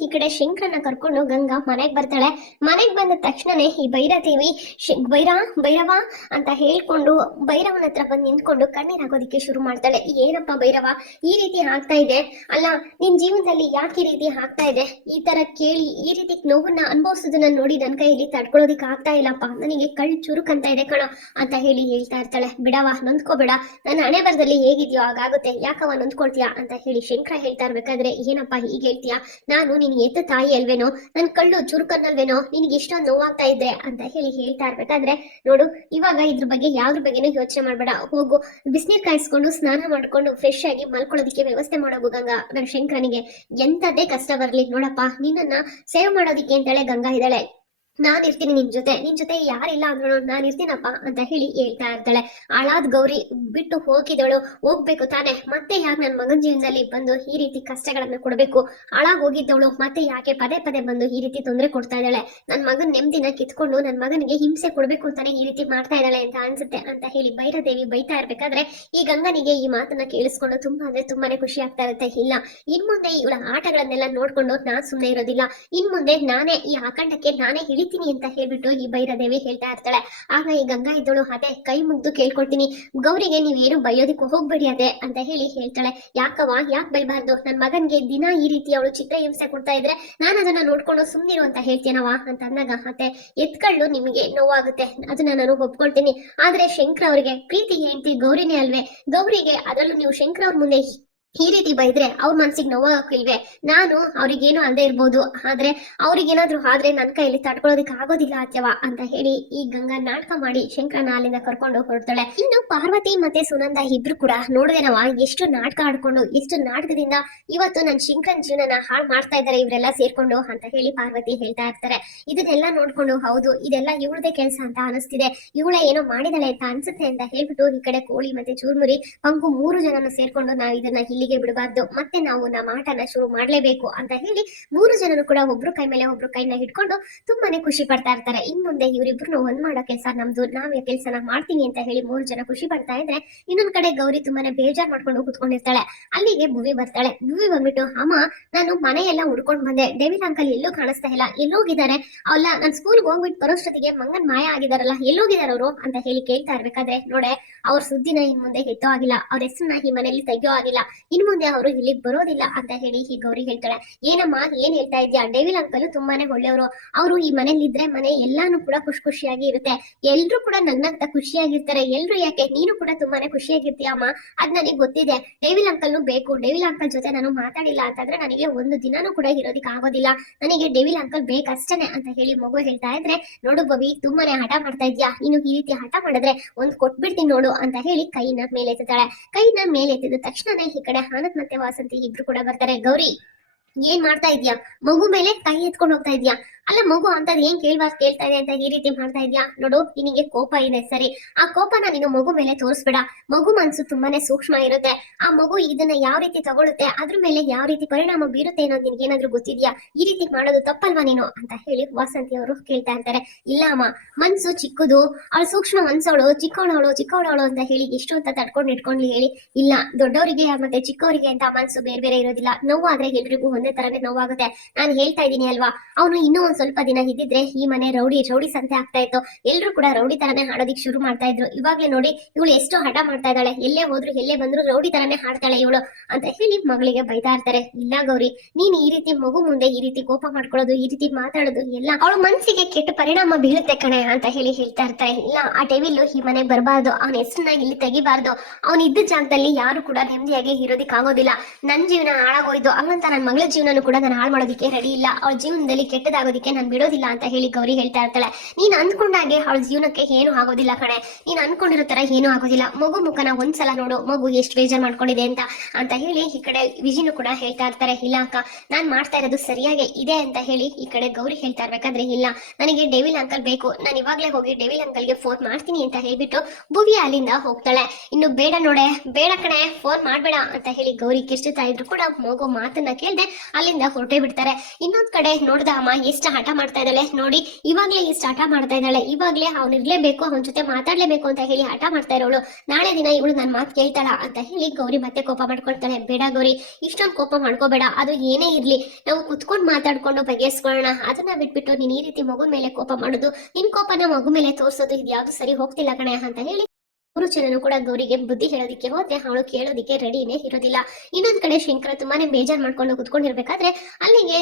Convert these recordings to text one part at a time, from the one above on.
ಈ ಕಡೆ ಶಂಕರನ್ನ ಕರ್ಕೊಂಡು ಗಂಗಾ ಮನೆಗ್ ಬರ್ತಾಳೆ. ಮನೆಗ್ ಬಂದ ತಕ್ಷಣನೇ ಈ ಭೈರದೇವಿ ಭೈರ, ಭೈರವ ಅಂತ ಹೇಳ್ಕೊಂಡು ಭೈರವನ ಹತ್ರ ಬಂದು ನಿಂತ್ಕೊಂಡು ಕಣ್ಣೀರಾಗೋದಿಕ್ಕೆ ಶುರು ಮಾಡ್ತಾಳೆ. ಏನಪ್ಪ ಭೈರವ, ಈ ರೀತಿ ಆಗ್ತಾ ಇದೆ? ಅಲ್ಲ, ನಿನ್ ಜೀವನದಲ್ಲಿ ಯಾಕೆ ಈ ರೀತಿ ಆಗ್ತಾ ಇದೆ? ಈ ತರ ಕೇಳಿ, ಈ ರೀತಿ ನೋವನ್ನ ಅನುಭವಿಸೋದನ್ನ ನೋಡಿ ನನ್ನ ಕೈಯಲ್ಲಿ ತಡ್ಕೊಳ್ಳೋದಿಕ್ ಆಗ್ತಾ ಇಲ್ಲಪ್ಪ. ನನಗೆ ಕಳ್ ಅಂತ ಇದೆ ಕಣ ಅಂತ ಹೇಳಿ ಹೇಳ್ತಾ ಇರ್ತಾಳೆ. ಬಿಡವ ನೊಂದ್ಕೋಬೇಡ. ನನ್ನ ಹಣೆ ಬರದಲ್ಲಿ ಹೇಗಿದ್ಯೋ ಹಾಗಾಗುತ್ತೆ. ಯಾಕವ ನೊಂದ್ಕೊಳ್ತೀಯಾ ಅಂತ ಹೇಳಿ ಶಂಕರ ಹೇಳ್ತಾ ಇರ್ಬೇಕಾದ್ರೆ, ಏನಪ್ಪ ಹೀಗೆ ಹೇಳ್ತೀಯಾ? ನಾನು ನಿನಗೆ ಏತ ತಾಯಿ ಅಲ್ವೇನೋ? ನನ್ ಕಳ್ಳು ಚುರುಕನ್ನಲ್ವೇನೋ? ನಿನಗೆ ಇಷ್ಟೊಂದು ನೋವಾಗ್ತಾ ಇದ್ರೆ ಅಂತ ಹೇಳಿ ಹೇಳ್ತಾ ಇರ್ಬೇಕಾದ್ರೆ ನೋಡು, ಇವಾಗ ಇದ್ರ ಬಗ್ಗೆ ಯಾವ್ದ್ರ ಬಗ್ಗೆನೂ ಯೋಚನೆ ಮಾಡ್ಬೇಡ. ಹೋಗು, ಬಿಸಿನೀರ್ ಕಾಯಿಸ್ಕೊಂಡು ಸ್ನಾನ ಮಾಡ್ಕೊಂಡು ಫ್ರೆಶ್ ಆಗಿ ಮಲ್ಕೊಳ್ಳೋದಕ್ಕೆ ವ್ಯವಸ್ಥೆ ಮಾಡೋ ಗಂಗಾ ನನ್ನ ಶಂಕರನಿಗೆ ಎಂತದೇ ಕಷ್ಟ ಬರ್ಲಿ. ನೋಡಪ್ಪ, ನಿನ್ನನ್ನ ಸೇವ್ ಮಾಡೋದಿಕ್ಕೆ ಅಂತೇಳೆ ಗಂಗಾ ಇದ್ದಾಳೆ. ನಾನ್ ಇರ್ತೀನಿ ನಿನ್ ಜೊತೆ ನಿನ್ ಜೊತೆ ಯಾರಿಲ್ಲ ಅಂದ್ರೂ ನಾನ್ ಇರ್ತೀನಪ್ಪ ಅಂತ ಹೇಳಿ ಹೇಳ್ತಾ ಇರ್ತಾಳೆ. ಆಳಾದ್ ಗೌರಿ ಬಿಟ್ಟು ಹೋಗಿದಳು, ಹೋಗ್ಬೇಕು ತಾನೆ. ಮತ್ತೆ ಯಾಕೆ ನನ್ನ ಮಗನ ಜೀವನದಲ್ಲಿ ಬಂದು ಈ ರೀತಿ ಕಷ್ಟಗಳನ್ನ ಕೊಡ್ಬೇಕು? ಆಳಾಗ್ ಹೋಗಿದ್ದವಳು, ಮತ್ತೆ ಯಾಕೆ ಪದೇ ಪದೇ ಬಂದು ಈ ರೀತಿ ತೊಂದರೆ ಕೊಡ್ತಾ ಇದ್ದಾಳೆ? ನನ್ನ ಮಗನ್ ನೆಮ್ಮದಿನ ಕಿತ್ಕೊಂಡು ನನ್ನ ಮಗನಿಗೆ ಹಿಂಸೆ ಕೊಡ್ಬೇಕು ಅಂತಾನೆ ಈ ರೀತಿ ಮಾಡ್ತಾ ಇದ್ದಾಳೆ ಅಂತ ಅನ್ಸುತ್ತೆ ಅಂತ ಹೇಳಿ ಭೈರದೇವಿ ಬೈತಾ ಇರ್ಬೇಕಾದ್ರೆ, ಈ ಗಂಗನಿಗೆ ಈ ಮಾತನ್ನ ಕೇಳಿಸ್ಕೊಂಡು ತುಂಬಾ ಅಂದ್ರೆ ತುಂಬಾನೇ ಖುಷಿ ಆಗ್ತಾ ಇರುತ್ತೆ. ಇಲ್ಲ, ಇನ್ ಮುಂದೆ ಇವಳ ಆಟಗಳನ್ನೆಲ್ಲ ನೋಡ್ಕೊಂಡು ನಾನ್ ಸುಮ್ಮನೆ ಇರೋದಿಲ್ಲ. ಇನ್ ಮುಂದೆ ನಾನೇ ಈ ಆಕಂಡಕ್ಕೆ ನಾನೇ ಹಿಡಿತೀನಿ ಅಂತ ಹೇಳ್ಬಿಟ್ಟು ಈ ಭೈರದೇವಿ ಹೇಳ್ತಾ ಇರ್ತಾಳೆ. ಆಗ ಈ ಗಂಗಾ ಇದ್ದಳು, ಅದೇ, ಕೈ ಮುಗ್ದು ಕೇಳ್ಕೊಳ್ತೀನಿ ಗೌರಿಗೆ ನೀವೇನು ಬೈಯೋದಕ್ಕೆ ಹೋಗ್ಬೇಡಿ ಅದೇ, ಅಂತ ಹೇಳಿ ಹೇಳ್ತಾಳೆ. ಯಾಕವ ಯಾಕೆ ಬೈಬಾರ್ದು? ನನ್ನ ಮಗನ್ಗೆ ದಿನ ಈ ರೀತಿ ಅವಳು ಚಿತ್ರ ಹಿಂಸೆ ಕೊಡ್ತಾ ಇದ್ರೆ ನಾನು ಅದನ್ನ ನೋಡ್ಕೊಂಡು ಸುಮ್ನಿರು ಅಂತ ಹೇಳ್ತೀನವ ಅಂತ ಅಂದಾಗ ಅತ್ತೆ ಎತ್ಕಳ್ಳು ನಿಮಗೆ ನೋವಾಗುತ್ತೆ. ಅದನ್ನ ನಾನು ಒಪ್ಕೊಳ್ತೀನಿ. ಆದ್ರೆ ಶಂಕರ್ ಅವ್ರಿಗೆ, ಪ್ರೀತಿ ಹೇಳ್ತಿ ಗೌರಿನೇ ಅಲ್ವೇ? ಗೌರಿಗೆ ಅದರಲ್ಲೂ ನೀವು ಶಂಕರ್ ಅವ್ರ ಮುಂದೆ ಈ ರೀತಿ ಬೈದ್ರೆ ಅವ್ರ ಮನ್ಸಿಗೆ ನೋವಾಗಕ್ಕಿಲ್ವೇ ನಾನು ಅವ್ರಿಗೇನು ಅಲ್ಲದೆ ಇರ್ಬೋದು. ಆದ್ರೆ ಅವ್ರಿಗೇನಾದ್ರೂ ಆದ್ರೆ ನನ್ನ ಕೈಯಲ್ಲಿ ತಡ್ಕೊಳ್ಳೋದಕ್ಕೆ ಆಗೋದಿಲ್ಲ ಅತ್ಯವ ಅಂತ ಹೇಳಿ ಈ ಗಂಗಾ ನಾಟಕ ಮಾಡಿ ಶಂಕರನ ಅಲ್ಲಿಂದ ಕರ್ಕೊಂಡು ಹೊರಡ್ತಾಳೆ. ಇನ್ನು ಪಾರ್ವತಿ ಮತ್ತೆ ಸುನಂದ ಇಬ್ರು ಕೂಡ ನೋಡ್ದೇನವ ಎಷ್ಟು ನಾಟಕ ಆಡ್ಕೊಂಡು, ಎಷ್ಟು ನಾಟಕದಿಂದ ಇವತ್ತು ನನ್ನ ಶಂಕರನ್ ಜೀವನನ ಹಾಳು ಮಾಡ್ತಾ ಇದ್ದಾರೆ ಇವರೆಲ್ಲ ಸೇರ್ಕೊಂಡು ಅಂತ ಹೇಳಿ ಪಾರ್ವತಿ ಹೇಳ್ತಾ ಇರ್ತಾರೆ. ಇದನ್ನೆಲ್ಲ ನೋಡ್ಕೊಂಡು ಹೌದು, ಇದೆಲ್ಲ ಇವಳದೇ ಕೆಲಸ ಅಂತ ಅನಿಸ್ತಿದೆ. ಇವಳ ಏನೋ ಮಾಡಿದಾಳೆ ಅಂತ ಅನ್ಸುತ್ತೆ ಅಂತ ಹೇಳ್ಬಿಟ್ಟು ಈ ಕಡೆ ಕೋಳಿ ಮತ್ತೆ ಚೂರ್ಮುರಿ, ಪಂಕು ಮೂರು ಜನನ ಸೇರ್ಕೊಂಡು ನಾವು ಇದನ್ನ ಇಲ್ಲಿಗೆ ಬಿಡಬಾರ್ದು. ಮತ್ತೆ ನಾವು ನಮ್ಮ ಆಟನ ಶುರು ಮಾಡಲೇಬೇಕು ಅಂತ ಹೇಳಿ ಮೂರು ಜನರು ಕೂಡ ಒಬ್ರು ಕೈ ಮೇಲೆ ಒಬ್ರು ಕೈನ ಹಿಡ್ಕೊಂಡು ತುಂಬಾನೇ ಖುಷಿ ಪಡ್ತಾ ಇರ್ತಾರೆ. ಇನ್ ಮುಂದೆ ಇವರಿಬ್ರು ಒಂದ್ ಮಾಡೋ ಕೆಲಸ ನಮ್ದು, ನಾವ್ ಕೆಲಸನ ಮಾಡ್ತೀನಿ ಅಂತ ಹೇಳಿ ಮೂರು ಜನ ಖುಷಿ ಪಡ್ತಾ ಇದ್ರೆ ಇನ್ನೊಂದ್ ಕಡೆ ಗೌರಿ ತುಂಬಾನೇ ಬೇಜಾರ್ ಮಾಡ್ಕೊಂಡು ಕುತ್ಕೊಂಡಿರ್ತಾಳೆ. ಅಲ್ಲಿಗೆ ಭುವಿ ಬರ್ತಾಳೆ. ಭುವಿ ಬಂದ್ಬಿಟ್ಟು, ಅಮ್ಮ, ನಾನು ಮನೆಯೆಲ್ಲ ಹುಡ್ಕೊಂಡ್ ಬಂದೆ. ಡೇವಿಡ್ ಅಂಕಲ್ ಎಲ್ಲೂ ಕಾಣಿಸ್ತಾ ಇಲ್ಲ. ಎಲ್ಲೋಗಿದ್ದಾರೆ? ಅಲ್ಲ, ನಾನು ಸ್ಕೂಲ್ಗೆ ಹೋಗ್ಬಿಟ್ಟು ಬರೋಷ್ಟೊತ್ತಿಗೆ ಮಂಗನ್ ಮಾಯ ಆಗಿದಾರಲ್ಲ. ಎಲ್ಲೋಗಿದಾರ ಅವರು? ಅಂತ ಹೇಳಿ ಕೇಳ್ತಾ ಇರ್ಬೇಕಾದ್ರೆ, ನೋಡೆ, ಅವ್ರ ಸುದ್ದಿನ ಇನ್ ಮುಂದೆ ಎತ್ತೋ ಆಗಿಲ್ಲ. ಅವ್ರ ಹೆಸರನ್ನ ಈ ಮನೆಯಲ್ಲಿ ತೆಗಿಯೋ ಆಗಿಲ್ಲ. ಇನ್ ಮುಂದೆ ಅವರು ಇಲ್ಲಿಗೆ ಬರೋದಿಲ್ಲ ಅಂತ ಹೇಳಿ ಈ ಗೌರಿ ಹೇಳ್ತಾಳೆ. ಏನಮ್ಮ, ಏನ್ ಹೇಳ್ತಾ ಇದ್ಯಾ ಡೇವಿಲ್ ಅಂಕಲ್ ತುಂಬಾನೇ ಒಳ್ಳೆಯವರು. ಅವರು ಈ ಮನೇಲಿ ಇದ್ರೆ ಮನೆ ಎಲ್ಲಾನು ಕೂಡ ಖುಷಿ ಖುಷಿಯಾಗಿ ಇರುತ್ತೆ. ಎಲ್ರು ಕೂಡ ನಗ್ನಗ್ತಾ ಖುಷಿಯಾಗಿರ್ತಾರೆ. ಎಲ್ರು ಯಾಕೆ? ನೀನು ಕೂಡ ತುಂಬಾನೇ ಖುಷಿಯಾಗಿರ್ತೀಯ ಅಮ್ಮ ಅದ್ ನನಗೆ ಗೊತ್ತಿದೆ. ಡೇವಿಲ್ ಅಂಕಲ್ ಬೇಕು. ಡೇವಿಲ್ ಅಂಕಲ್ ಜೊತೆ ನಾನು ಮಾತಾಡಿಲ್ಲ ಅಂತಂದ್ರೆ ನನಗೆ ಒಂದು ದಿನಾನು ಕೂಡ ಇರೋದಿಕ್ ಆಗೋದಿಲ್ಲ. ನನಗೆ ಡೇವಿಲ್ ಅಂಕಲ್ ಬೇಕಷ್ಟೇನೆ ಅಂತ ಹೇಳಿ ಮಗು ಹೇಳ್ತಾ ಇದ್ರೆ, ನೋಡು ಬವಿ ತುಂಬಾನೇ ಹಠ ಮಾಡ್ತಾ ಇದ್ಯಾ ನೀನು ಈ ರೀತಿ ಹಠ ಮಾಡಿದ್ರೆ ಒಂದ್ ಕೊಟ್ಬಿಡ್ತೀನಿ ನೋಡು ಅಂತ ಹೇಳಿ ಕೈನ ಮೇಲೆತ್ತಾಳೆ ಕೈನ ಮೇಲೆತ್ತಿದ ತಕ್ಷಣನೇ ಈ ಕಡೆ ಆನಂದ್ ಮತ್ತೆ ವಾಸಂತಿ ಇಬ್ರು ಕೂಡ ಬರ್ತಾರೆ. ಗೌರಿ, ಏನ್ ಮಾಡ್ತಾ ಇದ್ಯಾ? ಮಗು ಮೇಲೆ ಕೈ ಎತ್ಕೊಂಡು ಹೋಗ್ತಾ ಇದ್ಯಾ? ಅಲ್ಲ ಮಗು, ಅಂತದ್ ಏನ್ ಕೇಳ್ಬಾರ್ದು ಕೇಳ್ತಾ ಇದೆ ಅಂತ ಈ ರೀತಿ ಮಾಡ್ತಾ ಇದ್ಯಾ? ನೋಡು, ನಿನಗೆ ಕೋಪ ಇದೆ, ಸರಿ. ಆ ಕೋಪನ ನೀನು ಮಗು ಮೇಲೆ ತೋರಿಸ್ಬೇಡ. ಮಗು ಮನ್ಸು ತುಂಬಾನೇ ಸೂಕ್ಷ್ಮ ಇರುತ್ತೆ. ಆ ಮಗು ಇದನ್ನ ಯಾವ ರೀತಿ ತಗೊಳುತ್ತೆ, ಅದ್ರ ಮೇಲೆ ಯಾವ ರೀತಿ ಪರಿಣಾಮ ಬೀರುತ್ತೆ ಅನ್ನೋದು ನಿನ್ಗೆ ಏನಾದ್ರು ಗೊತ್ತಿದ್ಯಾ? ಈ ರೀತಿ ಮಾಡೋದು ತಪ್ಪಲ್ವಾ ನೀನು? ಅಂತ ಹೇಳಿ ವಾಸಂತಿ ಅವರು ಕೇಳ್ತಾ ಇರ್ತಾರೆ. ಇಲ್ಲ ಅಮ್ಮ, ಮನ್ಸು ಚಿಕ್ಕದು, ಅವಳು ಸೂಕ್ಷ್ಮ ಮನ್ಸವಳು, ಚಿಕ್ಕವಳವಳು ಚಿಕ್ಕವಳವಳು ಅಂತ ಹೇಳಿ ಎಷ್ಟು ಅಂತ ತಡ್ಕೊಂಡು ಇಟ್ಕೊಂಡ್ಲಿ ಹೇಳಿ. ಇಲ್ಲ, ದೊಡ್ಡವರಿಗೆ ಮತ್ತೆ ಚಿಕ್ಕವರಿಗೆ ಅಂತ ಮನ್ಸು ಬೇರೆ ಬೇರೆ ಇರೋದಿಲ್ಲ. ಆದ್ರೆ ಎಲ್ರಿಗೂ ಒಂದೇ ತರನೇ ನೋವಾಗುತ್ತೆ. ನಾನು ಹೇಳ್ತಾ ಇದ್ದೀನಿ ಅಲ್ವಾ? ಅವನು ಇನ್ನೂ ಒಂದ್ ಸ್ವಲ್ಪ ದಿನ ಇದ್ದಿದ್ರೆ ಈ ಮನೆ ರೌಡಿ ರೌಡಿ ಸಂತೆ ಆಗ್ತಾ ಇತ್ತು. ಎಲ್ರು ಕೂಡ ರೌಡಿ ತರನೇ ಹಾಡೋದಿಕ್ ಶುರು ಮಾಡ್ತಾ ಇದ್ರು. ಇವಾಗ್ಲೇ ನೋಡಿ, ಇವಳು ಎಷ್ಟು ಹಠ ಮಾಡ್ತಾ ಇದ್ದಾಳೆ. ಎಲ್ಲೇ ಹೋದ್ರು, ಎಲ್ಲೇ ಬಂದ್ರು ರೌಡಿ ತರನೇ ಹಾಡ್ತಾಳೆ ಇವಳು ಅಂತ ಹೇಳಿ ಮಗಳಿಗೆ ಬೈತಾ ಇರ್ತಾರೆ. ಇಲ್ಲ ಗೌರಿ, ನೀನ್ ಈ ರೀತಿ ಮಗು ಮುಂದೆ ಈ ರೀತಿ ಕೋಪ ಮಾಡ್ಕೊಳ್ಳೋದು, ಈ ರೀತಿ ಮಾತಾಡೋದು, ಎಲ್ಲ ಅವಳು ಮನ್ಸಿಗೆ ಕೆಟ್ಟ ಪರಿಣಾಮ ಬೀಳುತ್ತೆ ಕಣೆ ಅಂತ ಹೇಳಿ ಹೇಳ್ತಾ ಇರ್ತಾರೆ. ಇಲ್ಲ, ಆ ಟೆವಿಲ್ ಈ ಮನೆಗೆ ಬರಬಾರ್ದು. ಅವನ ಹೆಸರನ್ನ ಇಲ್ಲಿ ತೆಗಿಬಾರ್ದು. ಅವನ್ ಇದ್ದ ಜಾಗದಲ್ಲಿ ಯಾರು ಕೂಡ ನೆಮ್ಮದಿಯಾಗಿ ಇರೋದಿಕ್ ಆಗೋದಿಲ್ಲ. ನನ್ ಜೀವನ ಹಾಳಾಗೋಯ್ತು. ಹಂಗಂತ ನನ್ನ ಮಗಳ ಜೀವನನು ಕೂಡ ನಾನು ಹಾಳು ಮಾಡೋದಿಕ್ಕೆ ರೆಡಿ ಇಲ್ಲ. ಅವಳ ಜೀವನದಲ್ಲಿ ಕೆಟ್ಟದಾಗೋದಕ್ಕೆ ನಾನು ಬಿಡೋದಿಲ್ಲ ಅಂತ ಹೇಳಿ ಗೌರಿ ಹೇಳ್ತಾ ಇರ್ತಾಳೆ. ನೀನ್ ಅಂದ್ಕೊಂಡಾಗೆ ಅವಳ ಜೀವನಕ್ಕೆ ಏನು ಆಗೋದಿಲ್ಲ ಕಣೆ. ನೀನ್ ಅನ್ಕೊಂಡಿರೋ ತರ ಏನು ಆಗೋದಿಲ್ಲ. ಮಗು ಮುಖನ ಒಂದ್ಸಲ ನೋಡು. ಮಗು ಎಷ್ಟು ಬೇಜಾರ್ ಮಾಡ್ಕೊಂಡಿದೆ ಅಂತ ಅಂತ ಹೇಳಿ ಈ ಕಡೆ ವಿಜಿನು ಕೂಡ ಹೇಳ್ತಾ ಇರ್ತಾರೆ, ಇಲ್ಲ ಅಕ್ಕ, ನಾನ್ ಮಾಡ್ತಾ ಇರೋದು ಸರಿಯಾಗಿ ಇದೆ ಅಂತ ಹೇಳಿ ಈ ಕಡೆ ಗೌರಿ ಹೇಳ್ತಾ ಇರ್ಬೇಕಾದ್ರೆ ಇಲ್ಲ. ನನಗೆ ಡೆವಿಲ್ ಅಂಕಲ್ ಬೇಕು. ನಾನು ಇವಾಗ್ಲೇ ಹೋಗಿ ಡೆವಿಲ್ ಅಂಕಲ್ಗೆ ಫೋನ್ ಮಾಡ್ತೀನಿ ಅಂತ ಹೇಳ್ಬಿಟ್ಟು ಭುವಿ ಅಲ್ಲಿಂದ ಹೋಗ್ತಾಳೆ. ಇನ್ನು ಬೇಡ ನೋಡೆ, ಬೇಡ ಕಣೆ ಫೋನ್ ಮಾಡ್ಬೇಡ ಅಂತ ಹೇಳಿ ಗೌರಿ ಕಿರ್ಚುತ್ತಾ ಇದ್ರು ಕೂಡ ಮಗು ಮಾತನ್ನ ಕೇಳ್ದೆ ಅಲ್ಲಿಂದ ಹೊರಟೇ ಬಿಡ್ತಾರೆ. ಇನ್ನೊಂದ್ ಕಡೆ ನೋಡ್ದ ಅಮ್ಮ, ಎಷ್ಟು ಹಠ ಮಾಡ್ತಾ ಇದ್ದಾಳೆ. ನೋಡಿ, ಇವಾಗ್ಲೇ ಇಷ್ಟ ಹಠ ಮಾಡ್ತಾ ಇದ್ದಾಳೆ. ಇವಾಗ್ಲೇ ಅವ್ನು ಇರ್ಲೇಬೇಕು, ಅವನ ಜೊತೆ ಮಾತಾಡ್ಲೇಬೇಕು ಅಂತ ಹೇಳಿ ಹಠ ಮಾಡ್ತಾ ಇರೋಳು. ನಾಳೆ ದಿನ ಇವಳು ನನ್ನ ಮಾತು ಕೇಳ್ತಾಳ ಅಂತ ಹೇಳಿ ಗೌರಿ ಮತ್ತೆ ಕೋಪ ಮಾಡ್ಕೊಳ್ತಾಳೆ. ಬೇಡ ಗೌರಿ, ಇಷ್ಟೊಂದು ಕೋಪ ಮಾಡ್ಕೋಬೇಡ. ಅದು ಏನೇ ಇರ್ಲಿ. ನಾವು ಕುತ್ಕೊಂಡು ಮಾತಾಡ್ಕೊಂಡು ಬಗೆಹರಿಸ್ಕೊಳ್ಳೋಣ. ಅದನ್ನ ಬಿಟ್ಬಿಟ್ಟು ನೀನ್ ಈ ರೀತಿ ಮಗು ಮೇಲೆ ಕೋಪ ಮಾಡೋದು, ನಿನ್ ಕೋಪನ ಮಗು ಮೇಲೆ ತೋರ್ಸೋದು ಇದು ಯಾವ್ದು ಸರಿ ಹೋಗ್ತಿಲ್ಲ ಕಣೆ ಅಂತ ಹೇಳಿ ಮೂರು ಕೂಡ ಗೌರಿಗೆ ಬುದ್ಧಿ ಹೇಳೋದಿಕ್ಕೆ ಹೋದ್ರೆ ಅವಳು ಕೇಳೋದಿಕ್ಕೆ ರೆಡಿನೇ ಇರೋದಿಲ್ಲ. ಇನ್ನೊಂದ್ ಕಡೆ ಶಂಕರ ತುಂಬಾನೇ ಬೇಜಾರ್ ಮಾಡ್ಕೊಂಡು ಕುತ್ಕೊಂಡಿರ್ಬೇಕಾದ್ರೆ ಅಲ್ಲಿಗೆ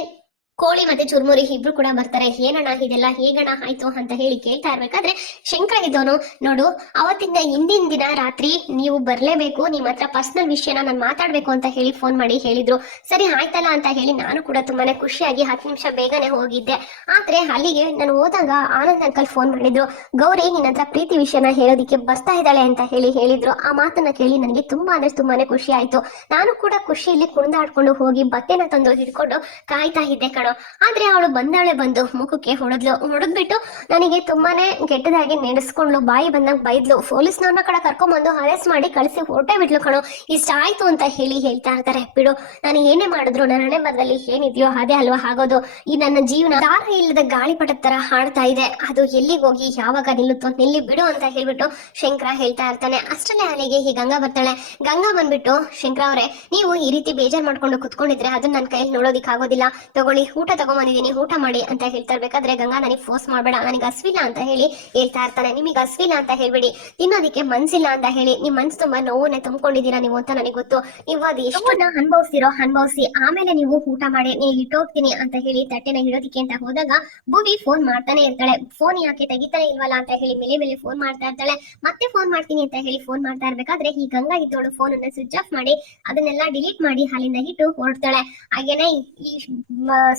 ಕೋಳಿ ಮತ್ತೆ ಚುರ್ಮುರಿ ಇಬ್ರು ಕೂಡ ಬರ್ತಾರೆ. ಏನಣ್ಣ ಇದೆಲ್ಲ? ಹೇಗಣ್ಣ ಆಯ್ತು ಅಂತ ಹೇಳಿ ಕೇಳ್ತಾ ಇರ್ಬೇಕಾದ್ರೆ ಶಂಕರ ಇದ್ದವನು ನೋಡು, ಅವತ್ತಿಂದ ಹಿಂದಿನ ದಿನ ರಾತ್ರಿ ನೀವು ಬರ್ಲೇಬೇಕು, ನಿಮ್ಮ ಹತ್ರ ಪರ್ಸನಲ್ ವಿಷಯನ ನಾನು ಮಾತಾಡ್ಬೇಕು ಅಂತ ಹೇಳಿ ಫೋನ್ ಮಾಡಿ ಹೇಳಿದ್ರು. ಸರಿ, ಆಯ್ತಲ್ಲ ಅಂತ ಹೇಳಿ ನಾನು ಕೂಡ ತುಂಬಾನೇ ಖುಷಿಯಾಗಿ ಹತ್ತು ನಿಮಿಷ ಬೇಗನೆ ಹೋಗಿದ್ದೆ. ಆದ್ರೆ ಅಲ್ಲಿಗೆ ನಾನು ಹೋದಾಗ ಆನಂದ್ ಅಂಕಲ್ ಫೋನ್ ಮಾಡಿದ್ರು. ಗೌರಿ, ನಿನ್ನ ಹತ್ರ ಪ್ರೀತಿ ವಿಷಯನ ಹೇಳೋದಿಕ್ಕೆ ಬರ್ತಾ ಇದ್ದಾಳೆ ಅಂತ ಹೇಳಿ ಹೇಳಿದ್ರು. ಆ ಮಾತನ್ನ ಕೇಳಿ ನನಗೆ ತುಂಬಾ ಅಂದ್ರೆ ತುಂಬಾನೇ ಖುಷಿ ಆಯ್ತು. ನಾನು ಕೂಡ ಖುಷಿಯಲ್ಲಿ ಕುಣಿದಾಡ್ಕೊಂಡು ಹೋಗಿ ಬಟ್ಟೆನ ತಂದು ಹಿಡ್ಕೊಂಡು ಕಾಯ್ತಾ ಇದ್ದೆ ಕಣೋ. ಆದ್ರೆ ಅವಳು ಬಂದಾಳೆ ಬಂದು ಮುಖಕ್ಕೆ ಹೊಡೆದ್ಲು. ಹೊಡೆದ್ಬಿಟ್ಟು ನನಗೆ ತುಂಬಾನೇ ಕೆಟ್ಟದಾಗಿ ನಡೆಸ್ಕೊಂಡ್ಲು ಬಾಯಿ ಬಂದಂಗ್ ಬೈದ್ಲು. ಪೊಲೀಸ್ನವ್ರನ್ನ ಕಡೆ ಕರ್ಕೊಂಡ್ಬಂದು ಅರೆಸ್ಟ್ ಮಾಡಿ ಕಳಿಸಿ ಹೊರಟೆ ಬಿಡ್ಲು ಕಣೋ. ಇಷ್ಟಾಯ್ತು ಅಂತ ಹೇಳಿ ಹೇಳ್ತಾ ಇರ್ತಾರೆ. ಬಿಡು, ನಾನು ಏನೇ ಮಾಡಿದ್ರು, ನನ್ನ ಹಣೆ ಏನಿದೆಯೋ ಅದೇ ಅಲ್ವಾ ಆಗೋದು. ಈ ನನ್ನ ಜೀವನ ದಾರ ಇಲ್ಲದ ಗಾಳಿಪಟದ ತರ ಹಾಡ್ತಾ ಇದೆ. ಅದು ಎಲ್ಲಿಗೆ ಹೋಗಿ, ಯಾವಾಗ ನಿಲ್ಲುತ್ತೋ, ನಿಲ್ಲಿ ಬಿಡು ಅಂತ ಹೇಳ್ಬಿಟ್ಟು ಶಂಕರ ಹೇಳ್ತಾ ಇರ್ತಾನೆ. ಅಷ್ಟಲ್ಲೇ ಅಲ್ಲಿಗೆ ಈ ಗಂಗಾ ಬರ್ತಾಳೆ. ಗಂಗಾ ಬಂದ್ಬಿಟ್ಟು, ಶಂಕರ ಅವರೇ, ನೀವು ಈ ರೀತಿ ಬೇಜಾರ್ ಮಾಡ್ಕೊಂಡು ಕುತ್ಕೊಂಡಿದ್ರೆ ಅದನ್ನ ನನ್ನ ಕೈಯಲ್ಲಿ ನೋಡೋದಿಕ್ ಆಗೋದಿಲ್ಲ ತಗೊಳ್ಳಿ ಊಟ ತಗೊಂಬಂದಿದ್ದೀನಿ, ಊಟ ಮಾಡಿ ಅಂತ ಹೇಳ್ತಾ ಇರ್ಬೇಕಾದ್ರೆ ಗಂಗಾ ನನಗೆ ಫೋರ್ಸ್ ಮಾಡಬೇಡ. ನನಗೆ ಹಸ್ವಿಲ್ಲ ಅಂತ ಹೇಳಿ ಹೇಳ್ತಾ ಇರ್ತಾನೆ. ನಿಮಗೆ ಹಸ್ವಿಲ್ಲ ಅಂತ ಹೇಳ್ಬೇಡಿ. ತಿನ್ನೋದಿಕ್ಕೆ ಮನ್ಸಿಲ್ಲ ಅಂತ ಹೇಳಿ. ನಿಮ್ ಮನ್ಸು ತುಂಬಾ ನೋವನ್ನ ತುಂಬಿಕೊಂಡಿದ್ದೀರಾ ನೀವು ಅಂತ ನನಗೆ ಗೊತ್ತು. ನೀವು ಅದು ಎಷ್ಟನ್ನ ಅನುಭವಿಸ್ತಿರೋ ಅನುಭವಿಸಿ. ಆಮೇಲೆ ನೀವು ಊಟ ಮಾಡಿ ನೀವು ಇಟ್ಟೋಗ್ತೀನಿ ಅಂತ ಹೇಳಿ ತಟ್ಟೆನ ಇಡೋದಿಕ್ಕೆ ಅಂತ ಹೋದಾಗ ಭುವಿ ಫೋನ್ ಮಾಡ್ತಾನೆ ಇರ್ತಾಳೆ. ಫೋನ್ ಯಾಕೆ ತೆಗಿತಾನೆ ಇಲ್ವಲ್ಲ ಅಂತ ಹೇಳಿ ಮೇಲೆ ಮೇಲೆ ಫೋನ್ ಮಾಡ್ತಾ ಇರ್ತಾಳೆ. ಮತ್ತೆ ಫೋನ್ ಮಾಡ್ತೀನಿ ಅಂತ ಹೇಳಿ ಫೋನ್ ಮಾಡ್ತಾ ಇರ್ಬೇಕಾದ್ರೆ ಈ ಗಂಗಾ ಇದ್ದೋಳು ಫೋನ್ ಅನ್ನ ಸ್ವಿಚ್ ಆಫ್ ಮಾಡಿ ಅದನ್ನೆಲ್ಲ ಡಿಲೀಟ್ ಮಾಡಿ ಅಲ್ಲಿಂದ ಇಟ್ಟು ಹೊರಡ್ತಾಳೆ. ಹಾಗೇನೆ ಈ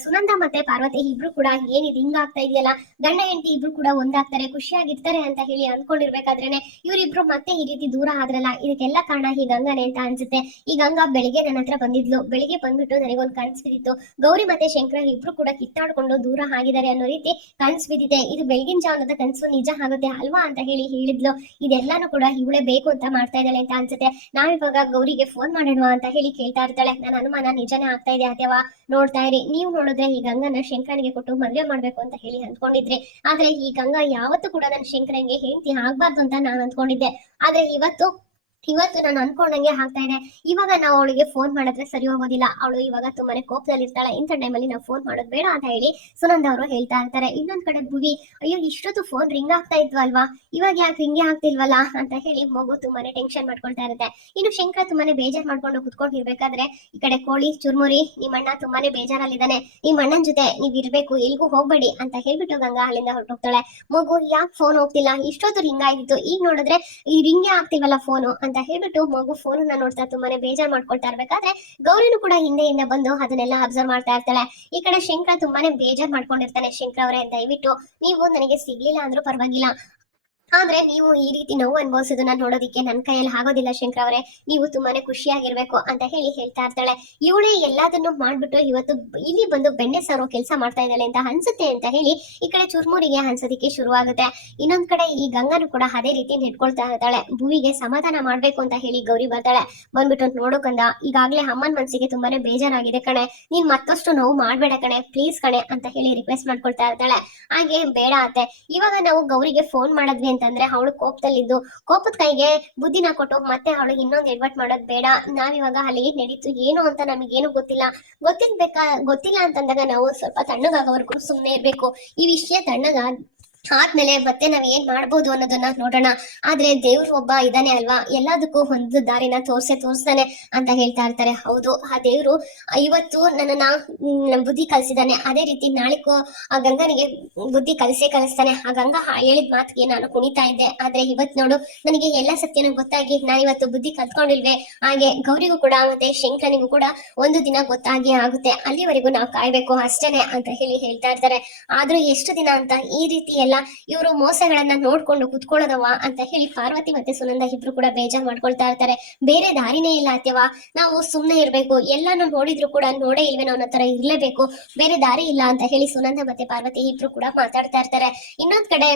ಸುನಂದ ಮತ್ತೆ ಪಾರ್ವತಿ, ಇಬ್ರು ಕೂಡ ಏನಿದೆ ಹಿಂಗಾಗ್ತಾ ಇದೆಯಲ್ಲ? ಗಂಡ, ಹೆಂಡತಿ ಇಬ್ರು ಕೂಡ ಒಂದಾಗ್ತಾರೆ, ಖುಷಿಯಾಗಿರ್ತಾರೆ ಅಂತ ಹೇಳಿ ಅನ್ಕೊಂಡಿರ್ಬೇಕಾದ್ರೇನೆ ಇವರಿಬ್ರು ಮತ್ತೆ ಈ ರೀತಿ ದೂರ ಆದ್ರಲ್ಲ, ಇದಕ್ಕೆಲ್ಲ ಕಾರಣ ಈ ಗಂಗಾನೆ ಅಂತ ಅನ್ಸುತ್ತೆ. ಈ ಗಂಗಾ ಬೆಳಿಗ್ಗೆ ನನ್ನ ಹತ್ರ ಬಂದಿದ್ಲು. ಬೆಳಿಗ್ಗೆ ಬಂದ್ಬಿಟ್ಟು ನನಗೊಂದು ಕನ್ಸ್ ಬಿದ್ದಿತ್ತು. ಗೌರಿ ಮತ್ತೆ ಶಂಕರ ಇಬ್ರು ಕೂಡ ಕಿತ್ತಾಡ್ಕೊಂಡು ದೂರ ಆಗಿದ್ದಾರೆ ಅನ್ನೋ ರೀತಿ ಕನ್ಸು ಬಿದ್ದಿದೆ. ಇದು ಬೆಳಗಿನ ಜಾವನದ ಕನ್ಸು, ನಿಜ ಆಗುತ್ತೆ ಅಲ್ವಾ ಅಂತ ಹೇಳಿ ಹೇಳಿದ್ಲು. ಇದೆಲ್ಲಾನು ಕೂಡ ಇವಳೇ ಬೇಕು ಅಂತ ಮಾಡ್ತಾ ಇದ್ದಾಳೆ ಅಂತ ಅನ್ಸುತ್ತೆ. ನಾವಿವಾಗ ಗೌರಿಗೆ ಫೋನ್ ಮಾಡೋಣ ಅಂತ ಹೇಳಿ ಕೇಳ್ತಾ ಇರ್ತಾಳೆ. ನನ್ನ ಅನುಮಾನ ನಿಜನೇ ಆಗ್ತಾ ಇದೆ ಅಥವಾ ನೋಡ್ತಾ ಇರಿ. ನೀವು ನೋಡಿದ್ರೆ ಈ ಗಂಗನ ಶಂಕರನಿಗೆ ಕೊಟ್ಟು ಮದುವೆ ಮಾಡ್ಬೇಕು ಅಂತ ಹೇಳಿ ಅಂದ್ಕೊಂಡಿದ್ರೆ. ಆದ್ರೆ ಈ ಗಂಗಾ ಯಾವತ್ತೂ ಕೂಡ ನನ್ನ ಶಂಕರನಿಗೆ ಹೆಂಡತಿ ಆಗ್ಬಾರ್ದು ಅಂತ ನಾನು ಅಂದ್ಕೊಂಡಿದ್ದೆ. ಆದ್ರೆ ಇವತ್ತು ಇವತ್ತು ನಾನು ಅನ್ಕೊಂಡಂಗೆ ಆಗ್ತಾ ಇದೆ. ಇವಾಗ ನಾವು ಅವಳಿಗೆ ಫೋನ್ ಮಾಡಿದ್ರೆ ಸರಿ ಹೋಗೋದಿಲ್ಲ. ಅವಳು ಇವಾಗ ತುಂಬಾನೇ ಕೋಪದಲ್ಲಿ ಇರ್ತಾಳೆ. ಇಂಥ ಟೈಮಲ್ಲಿ ನಾವು ಫೋನ್ ಮಾಡೋದು ಬೇಡ ಅಂತ ಹೇಳಿ ಸುನಂದ್ ಅವರು ಹೇಳ್ತಾ ಇರ್ತಾರೆ. ಇನ್ನೊಂದ್ ಕಡೆ ಭುವಿ, ಅಯ್ಯೋ, ಇಷ್ಟೊತ್ತು ಫೋನ್ ರಿಂಗ್ ಆಗ್ತಾ ಇದ್ವಲ್ವಾ? ಇವಾಗ ಯಾಕೆ ರಿಂಗೇ ಆಗ್ತಿಲ್ವಲ್ಲ? ಅಂತ ಹೇಳಿ ಮಗು ತುಂಬಾನೇ ಟೆನ್ಷನ್ ಮಾಡ್ಕೊಳ್ತಾ ಇರುತ್ತೆ. ಇನ್ನು ಶಂಕರ ತುಂಬಾನೇ ಬೇಜಾರ್ ಮಾಡ್ಕೊಂಡು ಕುತ್ಕೊಂಡಿರ್ಬೇಕಾದ್ರೆ, ಈ ಕಡೆ ಕೋಳಿ, ಚುರ್ಮುರಿ ನಿಮ್ಮ ಅಣ್ಣ ತುಂಬಾನೇ ಬೇಜಾರಲ್ಲಿದ್ದಾನೆ. ನಿಮ್ಮ ಅಣ್ಣನ ಜೊತೆ ನೀವ್ ಇರ್ಬೇಕು, ಎಲ್ಗೂ ಹೋಗ್ಬೇಡಿ ಅಂತ ಹೇಳ್ಬಿಟ್ಟು ಗಂಗಾ ಅಲ್ಲಿಂದ ಹೊರಟೋಗ್ತಾಳೆ. ಮಗು, ಯಾಕೆ ಫೋನ್ ಹೋಗ್ತಿಲ್ಲ? ಇಷ್ಟೊತ್ತು ರಿಂಗ್ ಆಗಿತ್ತು. ಈಗ ನೋಡಿದ್ರೆ ಈ ರಿಂಗೇ ಆಗ್ತಿವಲ್ಲ ಫೋನು ಅಂತ ಹೇಳ್ಬಿಟ್ಟು ಮಗು ಫೋನನ್ನ ನೋಡ್ತಾ ತುಂಬಾನೇ ಬೇಜಾರ್ ಮಾಡ್ಕೊಳ್ತಾ ಇರ್ಬೇಕಾದ್ರೆ ಗೌರಿನು ಕೂಡ ಹಿಂದೆಯಿಂದ ಬಂದು ಅದನ್ನೆಲ್ಲ ಅಬ್ಸರ್ವ್ ಮಾಡ್ತಾ ಇರ್ತಾಳೆ. ಈ ಕಡೆ ಶಂಕರ ತುಂಬಾನೇ ಬೇಜಾರ್ ಮಾಡ್ಕೊಂಡಿರ್ತಾನೆ. ಶಂಕರ ಅವರೇ, ದಯವಿಟ್ಟು ನೀವು ನನಗೆ ಸಿಗ್ಲಿಲ್ಲ ಅಂದ್ರೂ ಪರವಾಗಿಲ್ಲ. ಆದ್ರೆ ನೀವು ಈ ರೀತಿ ನೋವು ಅನುಭವಿಸೋದನ್ನ ನೋಡೋದಿಕ್ಕೆ ನನ್ನ ಕೈಯಲ್ಲಿ ಆಗೋದಿಲ್ಲ ಶಂಕರ್ ಅವರೇ. ನೀವು ತುಂಬಾನೇ ಖುಷಿಯಾಗಿರ್ಬೇಕು ಅಂತ ಹೇಳಿ ಹೇಳ್ತಾ ಇರ್ತಾಳೆ. ಇವಳೇ ಎಲ್ಲದನ್ನು ಮಾಡ್ಬಿಟ್ಟು ಇವತ್ತು ಇಲ್ಲಿ ಬಂದು ಬೆಣ್ಣೆ ಸಾರೋ ಕೆಲಸ ಮಾಡ್ತಾ ಇದ್ದಾಳೆ ಅಂತ ಅನ್ಸುತ್ತೆ ಅಂತ ಹೇಳಿ ಈ ಕಡೆ ಚುರ್ಮುರಿಗೆ ಅನ್ಸೋದಿಕ್ಕೆ ಶುರುವಾಗುತ್ತೆ. ಇನ್ನೊಂದ್ ಕಡೆ ಈ ಗಂಗಾನು ಕೂಡ ಅದೇ ರೀತಿ ನೆಟ್ಕೊಳ್ತಾ ಇರ್ತಾಳೆ. ಭೂವಿಗೆ ಸಮಾಧಾನ ಮಾಡ್ಬೇಕು ಅಂತ ಹೇಳಿ ಗೌರಿ ಬರ್ತಾಳೆ. ಬಂದ್ಬಿಟ್ಟು ನೋಡೋಕಂದ ಈಗಾಗಲೇ ಅಮ್ಮನ ಮನ್ಸಿಗೆ ತುಂಬಾನೇ ಬೇಜಾರಾಗಿದೆ ಕಣೆ. ನೀನ್ ಮತ್ತಷ್ಟು ನೋವು ಮಾಡ್ಬೇಡ ಕಣೆ ಪ್ಲೀಸ್ ಕಣೆ ಅಂತ ಹೇಳಿ ರಿಕ್ವೆಸ್ಟ್ ಮಾಡ್ಕೊಳ್ತಾ ಇರ್ತಾಳೆ. ಹಾಗೆ ಬೇಡ ಅತ್ತೆ. ಇವಾಗ ನಾವು ಗೌರಿಗೆ ಫೋನ್ ಮಾಡಿದ್ವಿ ಅಂತಂದ್ರೆ ಅವಳು ಕೋಪದಲ್ಲಿದ್ದು ಕೋಪದ ಕೈಗೆ ಬುದ್ಧಿನ ಕೊಟ್ಟು ಮತ್ತೆ ಅವಳಿಗೆ ಇನ್ನೊಂದು ಎಡ್ವರ್ಟ್ ಮಾಡೋದು ಬೇಡ. ನಾವಿವಾಗ ಅಲ್ಲಿ ಏನ್ ನಡೀತು ಏನು ಅಂತ ನಮಗೇನು ಗೊತ್ತಿಲ್ಲ. ಗೊತ್ತಿರ್ಬೇಕಾ, ಗೊತ್ತಿಲ್ಲ ಅಂತಂದಾಗ ನಾವು ಸ್ವಲ್ಪ ತಣ್ಣಗಾಗೋವರೆಗೂ ಸುಮ್ಮನೆ ಇರ್ಬೇಕು. ಈ ವಿಷಯ ತಣ್ಣಗ ಆದ್ಮೇಲೆ ಮತ್ತೆ ನಾವ್ ಏನ್ ಮಾಡ್ಬೋದು ಅನ್ನೋದನ್ನ ನೋಡೋಣ. ಆದ್ರೆ ದೇವ್ರು ಒಬ್ಬ ಇದಾನೆ ಅಲ್ವಾ? ಎಲ್ಲದಕ್ಕೂ ಒಂದು ದಾರಿನ ತೋರ್ಸೆ ತೋರ್ಸ್ತಾನೆ ಅಂತ ಹೇಳ್ತಾ ಇರ್ತಾರೆ. ಹೌದು, ಆ ದೇವ್ರು ಇವತ್ತು ನನ್ನನ್ನ ಬುದ್ಧಿ ಕಲಿಸಿದಾನೆ. ಅದೇ ರೀತಿ ನಾಳೆಕ್ಕೂ ಆ ಗಂಗನಿಗೆ ಬುದ್ಧಿ ಕಲಿಸೇ ಕಲಿಸ್ತಾನೆ. ಆ ಗಂಗಾ ಹೇಳಿದ ಮಾತಿಗೆ ನಾನು ಕುಣಿತಾ ಇದ್ದೆ. ಆದ್ರೆ ಇವತ್ ನೋಡು, ನನಗೆ ಎಲ್ಲಾ ಸತ್ಯನೂ ಗೊತ್ತಾಗಿ ನಾನು ಇವತ್ತು ಬುದ್ಧಿ ಕಲ್ತ್ಕೊಂಡಿಲ್ವೇ? ಹಾಗೆ ಗೌರಿಗೂ ಕೂಡ ಮತ್ತೆ ಶಂಕರನಿಗೂ ಕೂಡ ಒಂದು ದಿನ ಗೊತ್ತಾಗಿ ಆಗುತ್ತೆ. ಅಲ್ಲಿವರೆಗೂ ನಾವು ಕಾಯ್ಬೇಕು ಅಷ್ಟೇನೆ ಅಂತ ಹೇಳಿ ಹೇಳ್ತಾ ಇರ್ತಾರೆ. ಆದ್ರೂ ಎಷ್ಟು ದಿನ ಅಂತ ಈ ರೀತಿ ಇವರು ಮೋಸಗಳನ್ನ ನೋಡ್ಕೊಂಡು ಕುತ್ಕೊಳ್ಳೋದವ ಅಂತ ಹೇಳಿ ಪಾರ್ವತಿ ಮತ್ತೆ ಸುನಂದ ಇಬ್ರು ಕೂಡ ಬೇಜಾರ್ ಮಾಡ್ಕೊಳ್ತಾ ಇರ್ತಾರೆ. ಬೇರೆ ದಾರಿನೇ ಇಲ್ಲ ಅತ್ಯವ ನಾವು ಸುಮ್ನೆ ಇರ್ಬೇಕು, ಎಲ್ಲಾನು ನೋಡಿದ್ರು ಕೂಡ ನೋಡೇ ಇಲ್ವೇನೋ ಅನ್ನೋ ತರ ಇರ್ಲೇಬೇಕು, ಬೇರೆ ದಾರಿ ಇಲ್ಲ ಅಂತ ಹೇಳಿ ಸುನಂದ ಮತ್ತೆ ಪಾರ್ವತಿ ಇಬ್ರು ಕೂಡ ಮಾತಾಡ್ತಾ ಇರ್ತಾರೆ. ಇನ್ನೊಂದ್ ಕಡೆ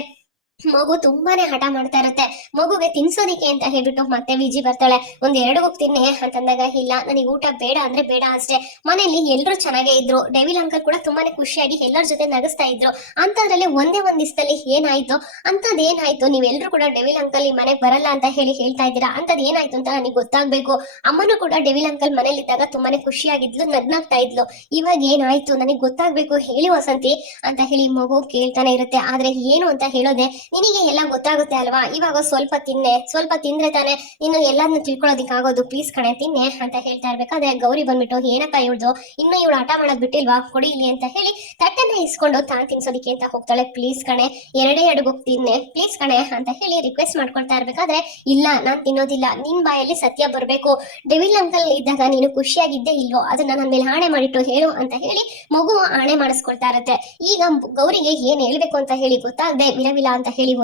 ಮಗು ತುಂಬಾನೇ ಹಠ ಮಾಡ್ತಾ ಇರುತ್ತೆ. ಮಗುಗೆ ತಿನ್ಸೋದಿಕ್ಕೆ ಅಂತ ಹೇಳ್ಬಿಟ್ಟು ಮತ್ತೆ ವಿಜಿ ಬರ್ತಾಳೆ. ಒಂದ್ ಎರಡು ಹೋಗ್ ತಿನ್ನಿ ಅಂತಂದಾಗ, ಇಲ್ಲ, ನನಗೆ ಊಟ ಬೇಡ ಅಂದ್ರೆ ಬೇಡ ಅಷ್ಟೇ. ಮನೆಯಲ್ಲಿ ಎಲ್ಲರೂ ಚೆನ್ನಾಗೇ ಇದ್ರು. ಡೆವಿಲ್ ಅಂಕಲ್ ಕೂಡ ತುಂಬಾನೇ ಖುಷಿಯಾಗಿ ಎಲ್ಲರ ಜೊತೆ ನಗಸ್ತಾ ಇದ್ರು. ಅಂತದ್ರಲ್ಲಿ ಒಂದೇ ಒಂದ್ ದಿವಸದಲ್ಲಿ ಏನಾಯ್ತು? ಅಂತದ್ ಏನಾಯ್ತು ನೀವೆಲ್ಲರೂ ಕೂಡ ಡೆವಿಲ್ ಅಂಕಲ್ ಈ ಮನೆಗೆ ಬರಲ್ಲ ಅಂತ ಹೇಳಿ ಹೇಳ್ತಾ ಇದ್ದೀರಾ? ಅಂತದ್ ಏನಾಯ್ತು ಅಂತ ನನಗೆ ಗೊತ್ತಾಗ್ಬೇಕು. ಅಮ್ಮನೂ ಕೂಡ ಡೆವಿಲ್ ಅಂಕಲ್ ಮನೇಲಿ ಇದ್ದಾಗ ತುಂಬಾನೇ ಖುಷಿಯಾಗಿದ್ಲು, ನಗ್ನಾಗ್ತಾ ಇದ್ಲು. ಇವಾಗ ಏನಾಯ್ತು? ನನಗೆ ಗೊತ್ತಾಗ್ಬೇಕು. ಹೇಳಿ ವಸಂತಿ ಅಂತ ಹೇಳಿ ಮಗು ಕೇಳ್ತಾನೆ ಇರುತ್ತೆ. ಆದ್ರೆ ಏನು ಅಂತ ಹೇಳೋದೆ ನಿನಗೆ ಎಲ್ಲ ಗೊತ್ತಾಗುತ್ತೆ ಅಲ್ವಾ? ಇವಾಗ ಸ್ವಲ್ಪ ತಿನ್ನೆ, ಸ್ವಲ್ಪ ತಿಂದ್ರೆ ತಾನೆ ನೀನು ತಿಳ್ಕೊಳೋದಿಕ್ ಆಗೋದು ಪ್ಲೀಸ್ ಕಣೆ, ತಿನ್ನೆ ಅಂತ ಹೇಳ್ತಾ ಇರ್ಬೇಕಾದ್ರೆ ಗೌರಿ ಬಂದ್ಬಿಟ್ಟು ಏನಕ್ಕ ಇವ್ದು ಇನ್ನು ಇವಳು ಆಟ ಮಾಡೋದ್ ಬಿಟ್ಟಿಲ್ವಾ? ಕೊಡಿ ಇಲ್ಲಿ ಅಂತ ಹೇಳಿ ತಟ್ಟನ್ನ ಇಸ್ಕೊಂಡು ತಾನು ತಿನ್ಸೋದಿಕ್ಕೆ ಅಂತ ಹೋಗ್ತಾಳೆ. ಪ್ಲೀಸ್ ಕಣೆ, ಎರಡೇ ಬುಕ್ ತಿನ್ನೆ. ಪ್ಲೀಸ್ ಕಣೆ ಅಂತ ಹೇಳಿ ರಿಕ್ವೆಸ್ಟ್ ಮಾಡ್ಕೊಳ್ತಾ ಇರ್ಬೇಕಾದ್ರೆ ಇಲ್ಲ, ನಾನ್ ತಿನ್ನೋದಿಲ್ಲ. ನಿನ್ ಬಾಯಲ್ಲಿ ಸತ್ಯ ಬರ್ಬೇಕು. ಡೆವಿಲ್ ಅಂಕಲ್ ಇದ್ದಾಗ ನೀನು ಖುಷಿಯಾಗಿದ್ದೆ ಇಲ್ವೋ? ಅದನ್ನ ನನ್ನ ಮೇಲೆ ಆಣೆ ಮಾಡಿಟ್ಟು ಹೇಳು ಅಂತ ಹೇಳಿ ಮಗು ಆಣೆ ಮಾಡಿಸ್ಕೊಳ್ತಾ ಇರುತ್ತೆ. ಈಗ ಗೌರಿಗೆ ಏನ್ ಹೇಳ್ಬೇಕು ಅಂತ ಹೇಳಿ ಗೊತ್ತಾಗದೆ ವಿಲ ವಿಲ ಅಂತ ಹೇಳಿ